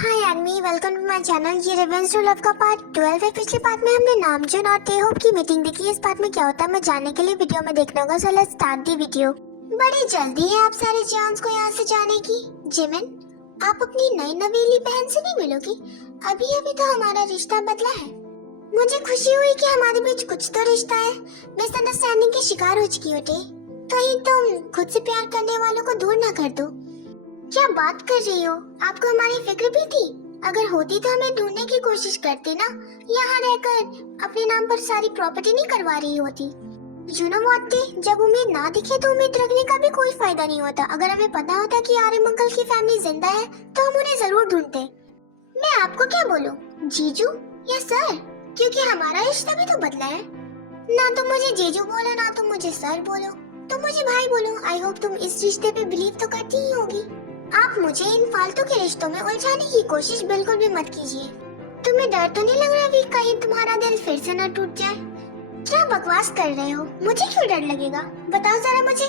Hi enemy, welcome to my channel. ये revenge to love का part 12 है। पिछले पार्ट में हमने नामजून और टेहोप की मीटिंग देखी। इस पार्ट में क्या होता है मैं जानने के लिए वीडियो में देखना होगा। So let's start the video. बड़ी जल्दी है आप सारे जियान्स को यहाँ से जाने की। जिमिन, आप अपनी नई नवेली बहन से भी मिलोगी? अभी अभी तो हमारा रिश्ता बदला है। मुझे खुशी हुई कि हमारे बीच कुछ तो रिश्ता है। मिसअंडरस्टैंडिंग की शिकार हो चुकी हो टे। कहीं तुम खुद से प्यार करने वालों को दूर ना कर दो। क्या बात कर रही हो? आपको हमारी फिक्र भी थी? अगर होती तो हमें ढूंढने की कोशिश करते ना। यहाँ रहकर अपने नाम पर सारी प्रॉपर्टी नहीं करवा रही होती। यू नो व्हाट, जब उम्मीद ना दिखे तो उम्मीद रखने का भी कोई फायदा नहीं होता। अगर हमें पता होता कि आर्यम अंकल की फैमिली जिंदा है तो हम उन्हें जरूर ढूंढते। मैं आपको क्या बोलूं, जीजू या सर? क्योंकि हमारा रिश्ता भी तो बदला है। ना तुम मुझे जीजू बोलो ना तुम मुझे सर बोलो, तुम मुझे भाई बोलो। आई होप तुम इस रिश्ते पे बिलीव तो करती ही होगी। आप मुझे इन फालतू के रिश्तों में उलझाने की कोशिश बिल्कुल भी मत कीजिए। तुम्हें डर तो नहीं लग रहा भी कहीं तुम्हारा दिल फिर से न टूट जाए? क्या बकवास कर रहे हो? मुझे क्यों डर लगेगा, बताओ जरा मुझे।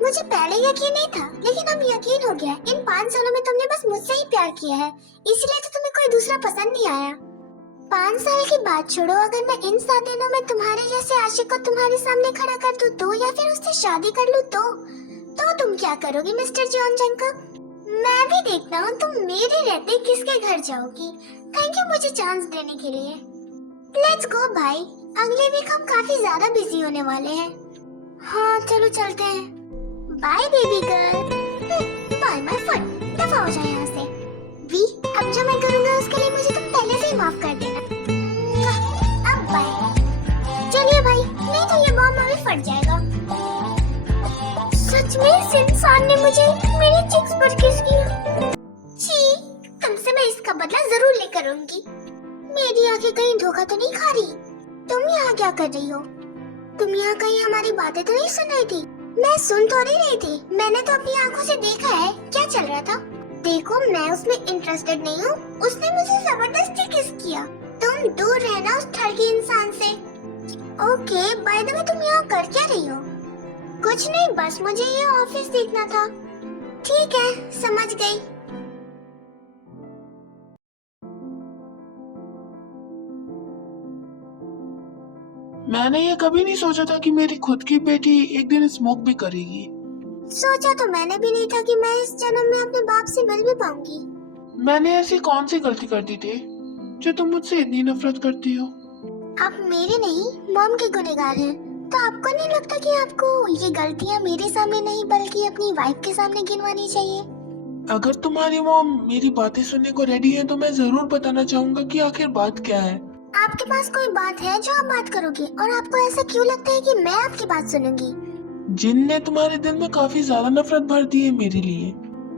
मुझे पहले यकीन नहीं था लेकिन अब यकीन हो गया। इन 5 सालों में तुमने बस मुझसे ही प्यार किया है, इसलिए तो तुम्हें कोई दूसरा पसंद नहीं आया। 5 साल की बात छोड़ो, अगर मैं इन 7 दिनों में तुम्हारे जैसे आशिक को तुम्हारे सामने खड़ा कर दूं तो, या फिर उससे शादी कर लूं तो तुम क्या करोगी मिस्टर जॉन जंकब? मैं भी देखता हूँ तुम मेरे रहते किसके घर जाओगी। थैंक यू मुझे चांस देने के लिए। लेट्स गो भाई, अगले वीक हम काफी ज्यादा बिजी होने वाले हैं। हाँ चलो चलते हैं। Bye baby girl. Bye my foot, दफा हो जाए यहाँ से। वी, अब जो मैं करूँगा उसके लिए मुझे तुम पहले से ही माफ कर देना। अब बाय। चलिए भाई, नहीं तो ये बॉम्ब अभी फट जाएगा। सच में इस इंसान ने मुझे मेरी चिक्स पर किस किया। छी, तुमसे मैं इसका बदला जरूर लेकर आऊंगी। मेरी आंखें कहीं धोखा तो नहीं खा रही? तुम यहाँ क्या कर रही हो? तुम यहाँ कहीं हमारी बातें तो नहीं सुन रही थी? मैं सुन थोड़ी रही थी, मैंने तो अपनी आंखों से देखा है क्या चल रहा था। देखो मैं उसमें इंटरेस्टेड नहीं हूँ, उसने मुझे जबरदस्ती किस किया। तुम दूर रहना उस ठगी इंसान से। ओके, बाय द वे तुम यहाँ कर क्या रही हो? कुछ नहीं, बस मुझे ये ऑफिस देखना था। ठीक है, समझ गई। मैंने ये कभी नहीं सोचा था कि मेरी खुद की बेटी एक दिन स्मोक भी करेगी। सोचा तो मैंने भी नहीं था कि मैं इस जन्म में अपने बाप से मिल भी पाऊंगी। मैंने ऐसी कौन सी गलती कर दी थी जो तुम मुझसे इतनी नफरत करती हो? आप मेरे नहीं मॉम के गुनहगार हैं। तो आपको नहीं लगता कि आपको ये गलतियाँ मेरे सामने नहीं बल्कि अपनी वाइफ के सामने गिनवानी चाहिए? अगर तुम्हारी मॉम मेरी बातें सुनने को रेडी है तो मैं जरूर बताना चाहूंगा कि आखिर बात क्या है। आपके पास कोई बात है जो आप बात करोगे, और आपको ऐसा क्यों लगता है कि मैं आपकी बात सुनूंगी? जिन ने तुम्हारे दिल में काफी ज्यादा नफरत भर दी है मेरे लिए।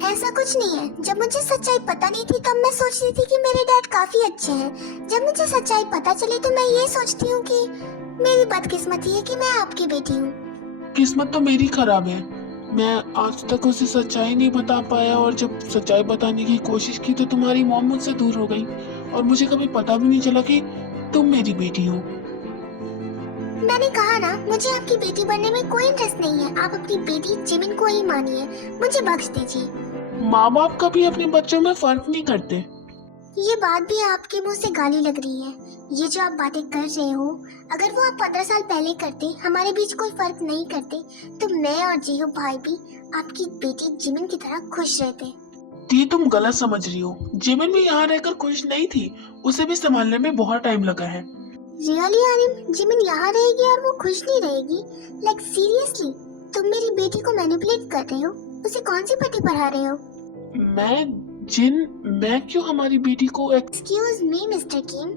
ऐसा कुछ नहीं है। जब मुझे सच्चाई पता नहीं थी तब मैं सोच रही थी कि मेरे डैड काफी अच्छे हैं। जब मुझे सच्चाई पता चली तो मैं ये सोचती हूँ कि मेरी बदकिस्मती है कि मैं आपकी बेटी हूँ। किस्मत तो मेरी खराब है, मैं आज तक उसे सच्चाई नहीं बता पाया, और जब सच्चाई बताने की कोशिश की तो तुम्हारी मॉम मुझसे दूर हो गई और मुझे कभी पता भी नहीं चला कि तुम मेरी बेटी हो। मैंने कहा ना, मुझे आपकी बेटी बनने में कोई इंटरेस्ट नहीं है। आप अपनी बेटी जिमिन को ही मानिए, मुझे बख्श दीजिए। माँ बाप कभी अपने बच्चों में फर्क नहीं करते। ये बात भी आपके मुंह से गाली लग रही है। ये जो आप बातें कर रहे हो, अगर वो आप 15 साल पहले करते, हमारे बीच कोई फर्क नहीं करते, तो मैं और जियो भाई भी आपकी बेटी जिमिन की तरह खुश रहते। ती तुम गलत समझ रही हो। जिमिन भी यहाँ रहकर खुश नहीं थी, उसे भी संभालने में बहुत टाइम लगा है। रियली आरिम, जिमिन यहाँ रहेगी और वो खुश नहीं रहेगी? लाइक सीरियसली, तुम मेरी बेटी को मैनिपुलेट कर रहे हो? उसे कौन सी पट्टी पढ़ा रहे हो? मैं क्यों हमारी बेटी को excuse me mister Kim,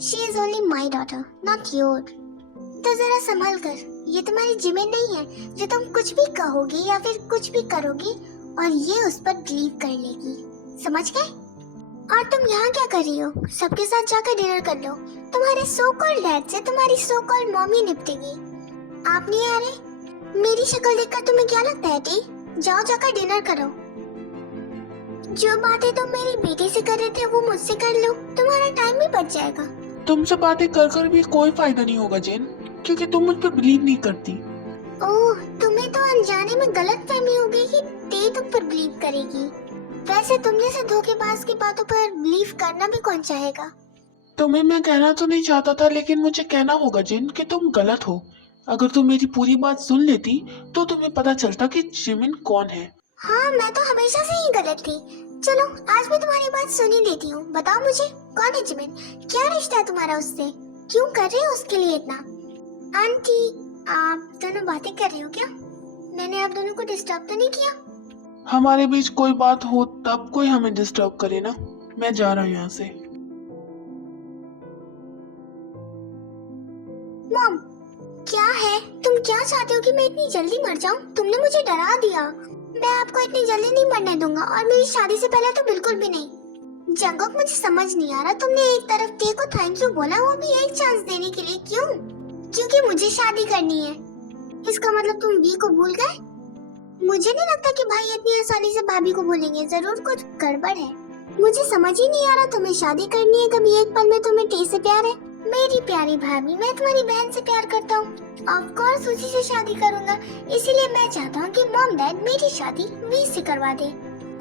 she is only my daughter not your. तो जरा संभल कर, ये तुम्हारी जिमिन नहीं है जो तुम कुछ भी कहोगी या फिर कुछ भी करोगी और ये उस पर बिलीव कर लेगी, समझ गए? और तुम यहाँ क्या कर रही हो? सबके साथ जाकर डिनर कर लो। तुम्हारे सो कॉल्ड डैड से तुम्हारी सो कॉल्ड मॉमी निपटेगी। आप नहीं आ रहे? मेरी शक्ल देखकर तुम्हें क्या लगता है टी? जाओ जाकर डिनर करो। जो बातें तुम मेरी बेटी से कर रहे थे वो मुझसे कर लो, तुम्हारा टाइम भी बच जाएगा। तुमसे बातें कर कर भी कोई फायदा नहीं होगा जेन, क्योंकि तुम मुझ पर बिलीव नहीं करती। ओह, तुम्हें तो अनजाने में गलत फहमी हो गई कि ते तुम पर बिलीव करेगी। वैसे तुम जैसे धोखेबाज की बातों पर बिलीव करना भी कौन चाहेगा। तुम्हें मैं कहना तो नहीं चाहता था, लेकिन मुझे कहना होगा जिन कि तुम गलत हो। अगर तुम मेरी पूरी बात सुन लेती तो तुम्हें पता चलता कि जिमिन कौन है। हाँ, मैं तो हमेशा से ही गलत थी। चलो आज मैं तुम्हारी बात सुन ही लेती हूँ। बताओ मुझे, कौन है जिमिन? क्या रिश्ता है तुम्हारा उससे? क्यों कर रहे हो उसके लिए इतना? आंटी, आप दोनों बातें कर रहे हो क्या? मैंने आप दोनों को डिस्टर्ब तो नहीं किया? हमारे बीच कोई बात हो तब कोई हमें डिस्टर्ब करे ना। मैं जा रहा हूँ यहाँ से। मॉम, क्या है? तुम क्या चाहते हो कि मैं इतनी जल्दी मर जाऊं? तुमने मुझे डरा दिया। मैं आपको इतनी जल्दी नहीं मरने दूंगा, और मेरी शादी से पहले तो बिल्कुल भी नहीं। जंगोक, मुझे समझ नहीं आ रहा, तुमने एक तरफ टे को थैंक यू बोला, वो भी एक चांस देने के लिए। क्यों? क्योंकि मुझे शादी करनी है। इसका मतलब तुम वी को भूल गए? मुझे नहीं लगता कि भाई इतनी आसानी से भाभी को भूलेंगे। जरूर कुछ गड़बड़ है। मुझे समझ ही नहीं आ रहा, तुम्हें शादी करनी है कभी एक पल में तुम्हें टे से प्यार है? मेरी प्यारी भाभी, मैं तुम्हारी बहन से प्यार करता हूँ। ऑफ कोर्स उसी से शादी करूंगा। इसीलिए मैं चाहता हूँ कि मॉम डैड मेरी शादी वी से करवा दे।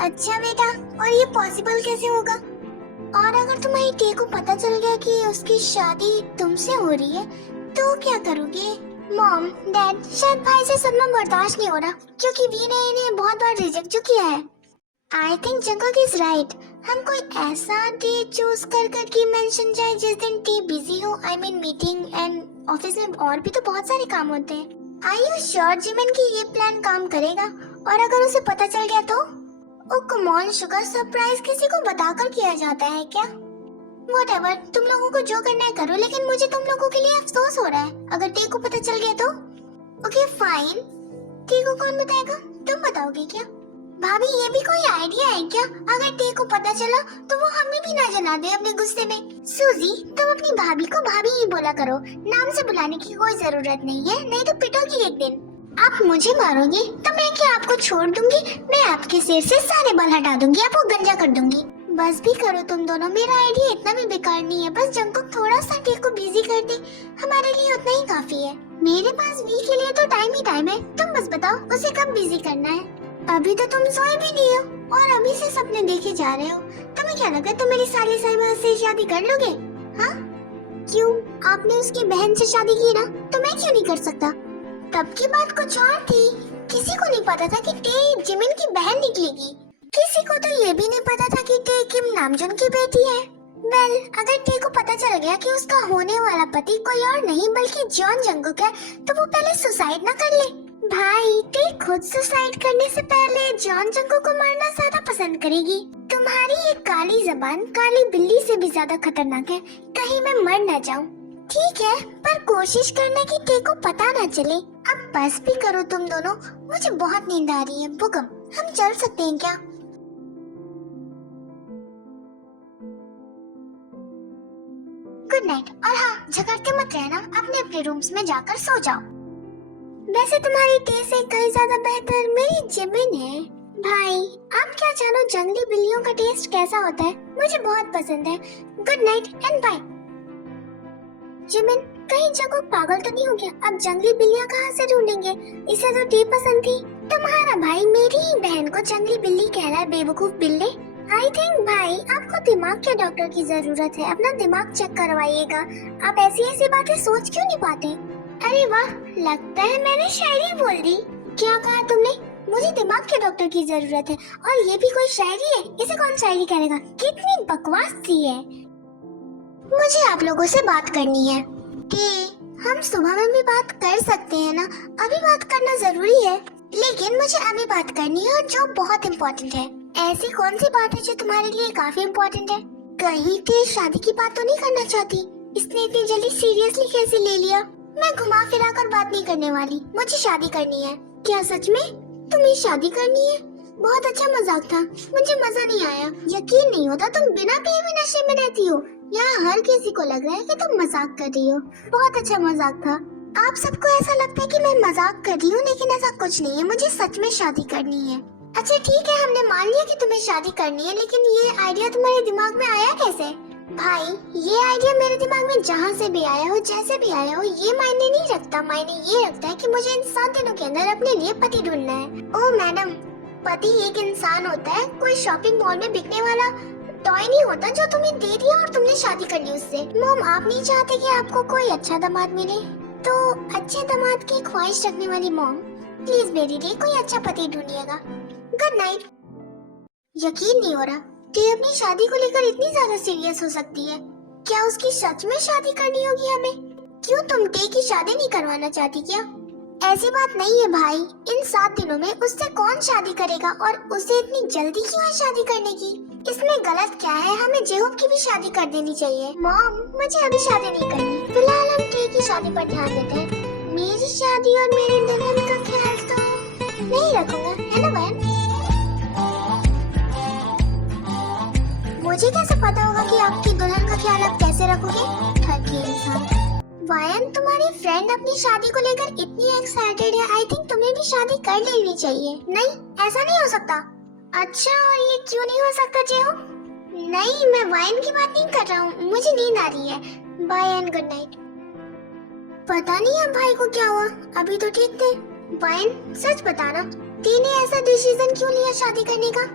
अच्छा बेटा, और ये पॉसिबल कैसे होगा? और अगर तुम्हारी टे को पता चल गया कि उसकी शादी तुमसे हो रही है तो क्या करोगे? मॉम डैड, शायद भाई से सदमा बर्दाश्त नहीं हो रहा, क्योंकि वी ने इन्हें बहुत बार रिजेक्ट जो किया है। I think jungle is right. हम कोई ऐसा डे चूज कर मेंशन जाए जिस दिन टी बिजी हो। I mean meeting and office में और भी तो बहुत सारे काम होते हैं। आर यू श्योर जिमिन की ये प्लान काम करेगा? और अगर उसे पता चल गया तो? ओ कम ऑन शुगर, सरप्राइज किसी को बताकर किया जाता है क्या? व्हाटएवर, तुम लोगों को जो करना है करो, लेकिन मुझे तुम लोगों के लिए अफसोस हो रहा है। अगर टी को पता चल गया तो? Okay fine. टी को कौन बताएगा? तुम बताओगे क्या? भाभी, ये भी कोई आइडिया है क्या? अगर टे को पता चला तो वो हमें भी ना जला दे अपने गुस्से में। सूजी, तुम अपनी भाभी को भाभी ही बोला करो, नाम से बुलाने की कोई जरूरत नहीं है, नहीं तो पिटोगी एक दिन। आप मुझे मारोगे तो मैं क्या आपको छोड़ दूंगी? मैं आपके सिर से सारे बाल हटा दूंगी, आपको गंजा कर दूंगी। बस भी करो तुम दोनों, मेरा आइडिया इतना भी बेकार नहीं है। बस जंकुक थोड़ा सा टे को बिजी कर दे, हमारे लिए उतना ही काफी है। मेरे पास वी के लिए तो टाइम ही टाइम है। तुम बस बताओ उसे कब बिजी करना है। अभी तो तुम सोए भी नहीं हो और अभी से सपने देखे जा रहे हो। तुम्हें क्या लगा तुम मेरी साली साहिबा से शादी कर लोगे? हाँ? क्यों? आपने उसकी बहन से शादी की ना, तो मैं क्यों नहीं कर सकता? तब की बात कुछ और थी। किसी को नहीं पता था कि टे जिमिन की बहन निकलेगी। किसी को तो ये भी नहीं पता था कि टे किम नामजुन की बेटी है। वेल, अगर टे को पता चल गया कि उसका होने वाला पति कोई और नहीं बल्कि जॉन जंगुक है, तो वो पहले सुसाइड ना कर ले। भाई, टे खुद सुसाइड करने से पहले जॉन जंगुक को मारना ज्यादा पसंद करेगी। तुम्हारी ये काली जबान काली बिल्ली से भी ज्यादा खतरनाक है। कहीं मैं मर न जाऊं। ठीक है, पर कोशिश करना कि टे को पता ना चले। अब बस भी करो तुम दोनों, मुझे बहुत नींद आ रही है। बुगम, हम चल सकते हैं क्या? Good night. और हाँ, झगड़ते मत रहना, अपने अपने रूम्स में जाकर सो जाओ। वैसे तुम्हारी टे से कहीं ज्यादा बेहतर मेरी जिमिन है। भाई, आप क्या जानो जंगली बिल्लियों का टेस्ट कैसा होता है? मुझे बहुत पसंद है। Good night and bye. Jimin, कहीं जंगुक पागल तो नहीं हो गया? अब जंगली बिल्लियां कहाँ से ढूंढेंगे? इसे तो टे पसंद थी। तुम्हारा भाई मेरी ही बहन को जंगली बिल्ली कह रहा है, बेवकूफ बिल्ले। आई थिंक भाई, आपको दिमाग के डॉक्टर की जरूरत है। अपना दिमाग चेक करवाइएगा। आप ऐसी ऐसी बातें सोच क्यों नहीं पाते? अरे वाह, लगता है मैंने शायरी बोल दी। क्या कहा तुमने? मुझे दिमाग के डॉक्टर की जरूरत है, और ये भी कोई शायरी है? इसे कौन शायरी करेगा? कितनी बकवास सी है। मुझे आप लोगों से बात करनी है। हम सुबह में भी बात कर सकते हैं ना? अभी बात करना जरूरी है, लेकिन मुझे अभी बात करनी है, और जो बहुत इम्पोर्टेंट है। ऐसी कौन सी बात है जो तुम्हारे लिए काफी इम्पोर्टेंट है? कहीं टे शादी की बात तो नहीं करना चाहती? इसने इतनी जल्दी सीरियसली कैसे ले लिया? मैं घुमा फिरा कर बात नहीं करने वाली, मुझे शादी करनी है। क्या सच में? तुम्हें शादी करनी है? बहुत अच्छा मजाक था, मुझे मजा नहीं आया। यकीन नहीं होता तुम बिना पिए भी नशे में रहती हो। यहाँ हर किसी को लग रहा है कि तुम मजाक कर रही हो। बहुत अच्छा मजाक था। आप सबको ऐसा लगता है कि मैं मजाक कर रही हूँ, लेकिन ऐसा कुछ नहीं है। मुझे सच में शादी करनी है। अच्छा ठीक है, हमने मान लिया कि तुम्हें शादी करनी है, लेकिन ये आइडिया तुम्हारे दिमाग में आया कैसे? भाई, ये आइडिया मेरे दिमाग में जहाँ से भी आया हो, जैसे भी आया हो, ये मायने नहीं रखता। मायने ये रखता है कि मुझे इन 7 दिनों के अंदर अपने लिए पति ढूंढना है। ओह मैडम, पति एक इंसान होता है, कोई शॉपिंग मॉल में बिकने वाला टॉय नहीं होता जो तुम्हें दे दिया और तुमने शादी कर ली उससे। मॉम, आप नहीं चाहते कि आपको कोई अच्छा दामाद मिले? तो अच्छे दामाद की ख्वाहिश रखने वाली मॉम, प्लीज मेरे लिए कोई अच्छा पति ढूंढिएगा। Good night. यकीन नहीं हो रहा कि अपनी शादी को लेकर इतनी ज्यादा सीरियस हो सकती है। क्या उसकी सच में शादी करनी होगी हमें? क्यों तुम टे की शादी नहीं करवाना चाहती क्या? ऐसी बात नहीं है भाई, इन 7 दिनों में उससे कौन शादी करेगा और उसे इतनी जल्दी क्यों है शादी करने की? इसमें गलत क्या है? हमें जेहूब की भी शादी कर देनी चाहिए। मॉम, मुझे अभी शादी नहीं करनी, फिलहाल हम टे की शादी पर ध्यान देते हैं। मेरी शादी और मेरे दुल्हन का ख्याल तो नहीं रखूंगा, है ना बहन? मुझे कैसे पता होगा कि आपकी दुल्हन का ख्याल आप कैसे रखोगे? ठगी इंसान। वायन, तुम्हारी फ्रेंड अपनी शादी को लेकर इतनी एक्साइटेड है, आई थिंक तुम्हें भी शादी कर लेनी चाहिए। नहीं, ऐसा नहीं हो सकता। अच्छा, और ये क्यों नहीं हो सकता जेहो? नहीं, मैं वायन की बात नहीं कर रहा हूँ, मुझे नींद आ रही है। Bye and good night. पता नहीं अब भाई को क्या हुआ, अभी तो ठीक थे। वायन, सच बताना, टी ने ऐसा डिसीजन क्यों लिया शादी करने का?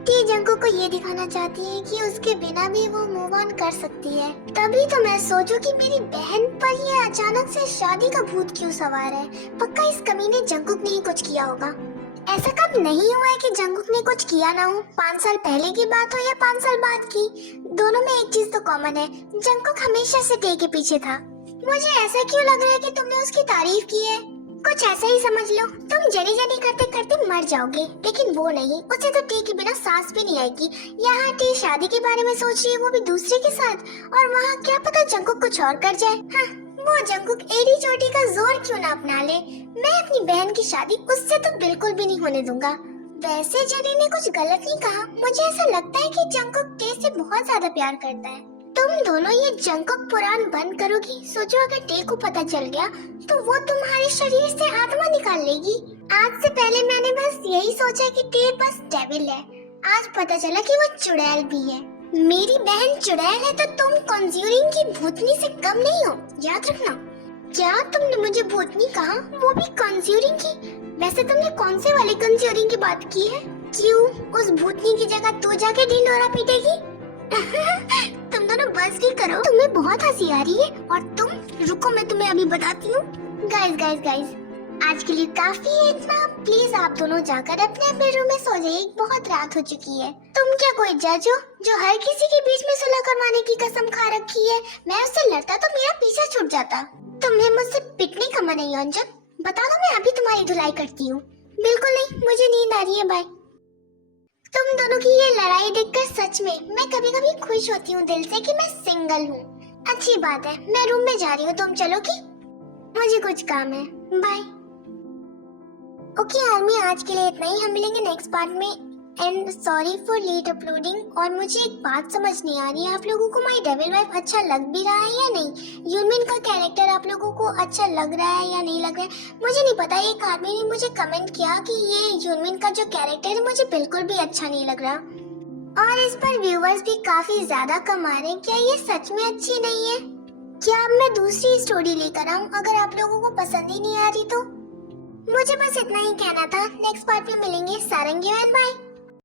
टी जंगकुक को ये दिखाना चाहती है कि उसके बिना भी वो मूव ऑन कर सकती है। तभी तो मैं सोचूं कि मेरी बहन पर ये अचानक से शादी का भूत क्यों सवार है। पक्का इस कमीने जंगकुक ने ही कुछ किया होगा। ऐसा कब नहीं हुआ है कि जंगकुक ने कुछ किया ना हो। 5 साल पहले की बात हो या 5 साल बाद की, दोनों में एक चीज तो कॉमन है, जंगकुक हमेशा से टे के पीछे था। मुझे ऐसा क्यों लग रहा है कि तुमने उसकी तारीफ की है? कुछ ऐसा ही समझ लो, तुम जनी जनी करते करते मर जाओगे। लेकिन वो नहीं, उसे तो टी के बिना सांस भी नहीं आएगी। यहाँ टी शादी के बारे में सोच रही है, वो भी दूसरे के साथ, और वहाँ क्या पता जंगकुक कुछ और कर जाए। हाँ, वो जंगकुक एड़ी चोटी का जोर क्यों ना अपना ले। मैं अपनी बहन की शादी उससे तो बिल्कुल भी नहीं होने दूंगा। वैसे जनी ने कुछ गलत नहीं कहा, मुझे ऐसा लगता है कि जंगकुक टे से बहुत ज्यादा प्यार करता है। तुम दोनों ये जंगकुक पुराण बंद करोगी? सोचो अगर टे को पता चल गया तो वो तुम्हारे शरीर से आत्मा निकाल लेगी। आज से पहले मैंने बस यही सोचा कि टे बस डेविल है, आज पता चला कि वो चुड़ैल भी है। मेरी बहन चुड़ैल है तो तुम कॉन्ज्यूरिंग की भूतनी से कम नहीं हो, याद रखना। क्या तुमने मुझे भूतनी कहा, वो भी कॉन्ज्यूरिंग की? वैसे तुमने कौन से वाले कॉन्ज्यूरिंग की बात की है? क्यों, उस भूतनी की जगह तू जाके ढिंढोरा पीटेगी? तुम दोनों बस भी करो, तुम्हें बहुत हंसी आ रही है। और तुम रुको, मैं तुम्हें अभी बताती हूँ। गाइस, आज के लिए काफी है इतना। प्लीज आप दोनों जाकर अपने अपने रूम में सो जाइए, बहुत रात हो चुकी है। तुम क्या कोई जज हो जो हर किसी के बीच में सुलह करवाने की कसम खा रखी है? मैं उससे लड़ता तो मेरा पीछा छूट जाता। तुम्हें मुझसे पिटने का मन है योंजन? बता दो, मैं अभी तुम्हारी धुलाई करती हूँ। बिल्कुल नहीं, मुझे नींद आ रही है, बाय। तुम दोनों की ये लड़ाई देखकर सच में मैं कभी कभी खुश होती हूँ दिल से कि मैं सिंगल हूँ। अच्छी बात है, मैं रूम में जा रही हूँ, तुम चलोगी? मुझे कुछ काम है, बाय। ओके आर्मी, आज के लिए इतना ही। हम मिलेंगे नेक्स्ट पार्ट में। And sorry for late uploading. और मुझे एक बात समझ नहीं आ रही है, आप लोगों को माई डेविल वाइफ अच्छा लग भी रहा है या नहीं? यूनमिन का कैरेक्टर आप लोगों को अच्छा लग रहा है या नहीं लग रहा है, मुझे नहीं पता। एक आदमी ने मुझे कमेंट किया कि ये यूनमिन का जो कैरेक्टर है मुझे बिल्कुल भी अच्छा नहीं लग रहा, और इस पर व्यूवर्स भी काफी ज्यादा कम आ रहे हैं। क्या ये सच में अच्छी नहीं है? क्या अब मैं दूसरी स्टोरी लेकर आऊं अगर आप लोगों को पसंद ही नहीं आ रही तो? मुझे बस इतना ही कहना था। नेक्स्ट पार्ट में मिलेंगे। सारंगी एंड बाय।